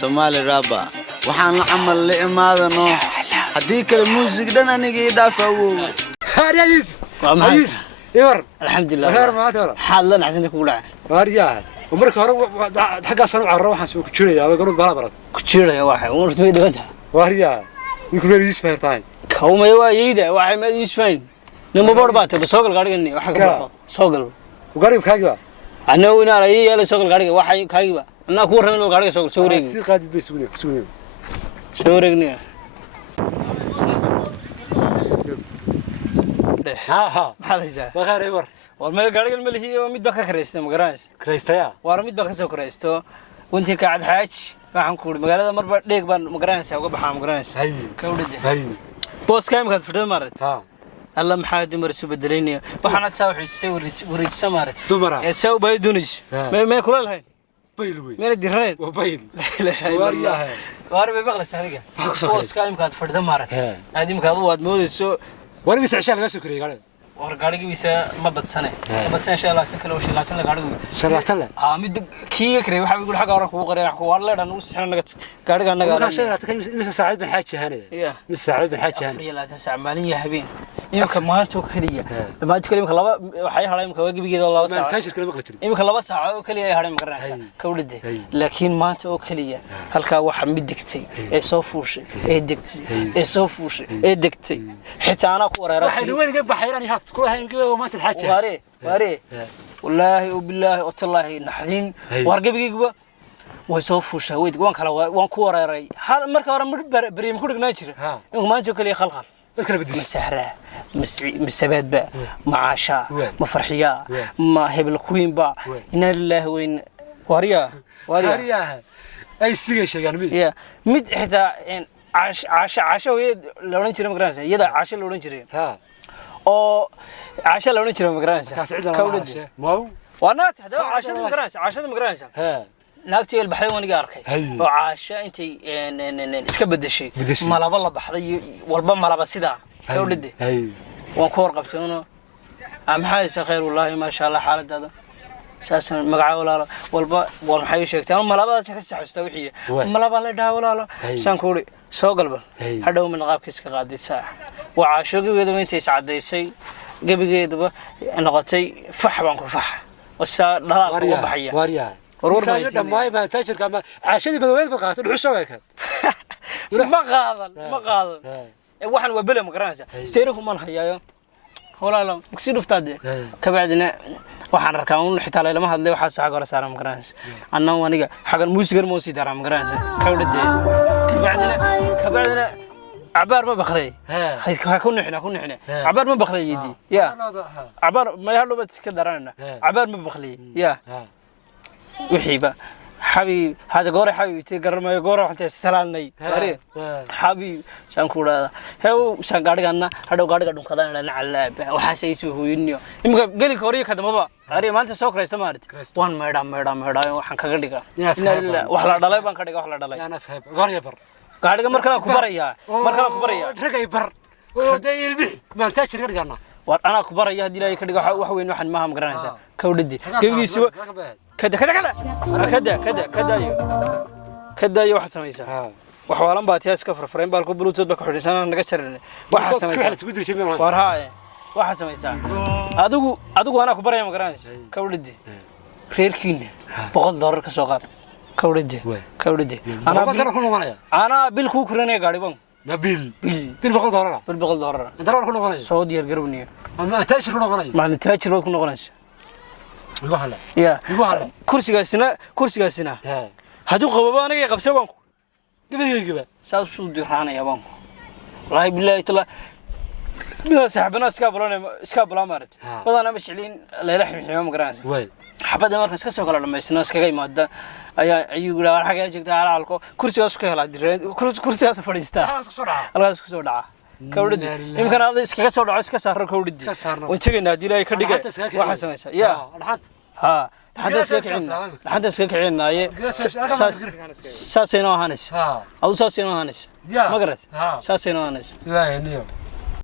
Somali rapper waxaan la camal la imaadano hadii kale music dhan aniga idaafawo هاريس عيس يور الحمد لله خير ما ترى حالنا عشان كل عام هاريا ومرك هرب حق صنع الروح حسوا كجري يا قالوا بلا برد كجير يا واحد ورت ميد وجهها وهاريا يكون يوسف فهرتاي كوم يوا يدا واحد ما يسفين لما بوربات بسوق الغاريني وحق سوق وقريب كاجوا انا وين راي يلا سوق الغاري واحد كايبا انا كو رن لو غاري سوق سوري سي قادد بيسوني سوني سوريني ها هذا وغير يور والما غاري الملهي ميد بك كريستو ما غراس كريستيا war mid baa ka soo koreysto wanti ka cad xaaj waxaan ku magaalada marba dheeg baan ma garanaysaa uga baxaa ma garanaysaa hay ka wada hay boos kaym ka fadhiyo maarad ha alla maxaa dumar isu bedelaynayo waxaan aad saawixiisay wareejisa maarad dumara ee soo bay dunis ma kula lahayn bayl ma direen وبين واريا war bay maqlaysaa aniga boos kaym ka fadhiyo maarad aad imka waad moodayso وانا بس عشان لا سكري قال war gaarigiisa ma badsane badsan insha Allah tan kale oo shilaatan la gaarigu شرحت له mid kiiga kare waxa uu xaq oran kugu qaray wax leedan uu sixin naga gaariga naga ما شيء مس ساعد بن حاج هاني مس ساعد بن حاج هاني يلا تسع ماليه habeen imka maanta oo kaliya maanta kaliya imka laba waxay haray imka wajibigeeda laba saac تاجر كلام قلت imka laba saac oo kaliya ay haray ma garanaysa ka wada laakiin maanta oo kaliya halka waxa mid degtay ee soo fuushay ee degtay ee soo fuushay ee degtay xitaa ana ku wareeray waxay weyn ka baxayaan haft ku hayn gabe maanta الحاج واري والله وبالله والله نحدين wargabigayba way soo fuushay way waan kala waan ku wareeray hal marka hore bariim ku dhignaa jira in maanta kaliya khalkhal kala bedis مسهرة مسبات بقى معاشا مفرحية ما هبل كوين بقى إن الله وين واريا أي استيقظ شيء يعني يا مد حتى إن عاش ويا لو نشري مقرانسة يدا عاش لو نشري أو عاش لو نشري مقرانسة كولد ماو وانا تحدى عاش مقرانسة naagtii ilbaxay waniga arkay oo caasha intay iska bedeshay malaba la baxday walba malaba sida dawladda waan ku warqabtayno maxay sa khayr wallahi ma sha Allah xaaladada saasan magaca walaalo walba war maxay sheegtay malabadaas ka saxaysta wixii malaba la dhaw walaalo san ku soo galba hadhow min qaabkiisa ka qaadaysa waa caasho gabeedo intay iscadeysay gabigeeduba noqotay fax baan ku fax wasa dhalaal uga baxaya ورور ما ما تاجر كما عشان بدويل بقاط الحشة وياك ما قاضل waxan waa bele ma garanaysa seeruhu man hayayo walaalo maqsidu ftade ka baadina waxaan arkaa in xitaa lama hadlay waxa sax hore saaran ma garanaysa anna waniga xagan muusigar ma sii daraa ma garanaysa ka wadade ka baadina عبار ما بخلي كنا إحنا عبار ما بخلي يدي يا عبار ما يهلو بس كدرانا عبار ما بخلي يا وحيبة حبيب هذا قاري حبيب تقرر ما يقرر حتى السلامني قاري حبيب شان كورا هو شان قاري عنا هذا قاري قدوم كذا لنا على وحاسة يسوي هو ينيو يمكن قلي كوري كذا ما بقى قاري ما أنت سوق رئيس تمارد وان ميدا وحن كقديكا لا وحلا دلاي بان كديكا وحلا دلاي يا ناس هب قاري بر قاري مركنا كبريا رجعي بر وده يلبي ما تاجر قرقنا وأنا كبريا دي لا يكديكا وحوين واحد ما هم قرناسا كوددي كيف يسوي كذا واحد سميسا وحوالان باتياس كفر فرين بالكو بلوتوث بك خريسان naga jarin waxa sameeyay warhaay waxa sameeyay adigu ana ku baray ma garanaysa kawdhidi reerkiina $100 ka soo qaad kawdhidi ana bil ku kuranay gaari ban ما بيل $100 $100 انت روح نقناي سو ديار garabniyo ما تاجر نقناي ما تاجر wad ku noqonaysa يوهلا يا يوهلا كرسيغاسنا هادو قبابا aniga qabsay waan ku gabadhayga saasu dirxaanaya waan wallahi billahi tala saxbana iska bulamaarad badana ma jeclin leela ximximo ma garanaysa way xabada marka iska soo kala dhameysna iskaga imaada ayaa ayuu gulaa xaga jeegta halaalko kursigaas ka helaa direen kursigaas fadhiista halkaas ku soo dhaca kawdhidi imkan aad iskaga soo dhaco iska saaro kawdhidi oo tagaynaa dilay ka dhigay waxa sameeyay ya ha حتى سكعين نايه ساسينو هانس أو ساسينو هانس ما قرأت ساسينو هانس لا يعني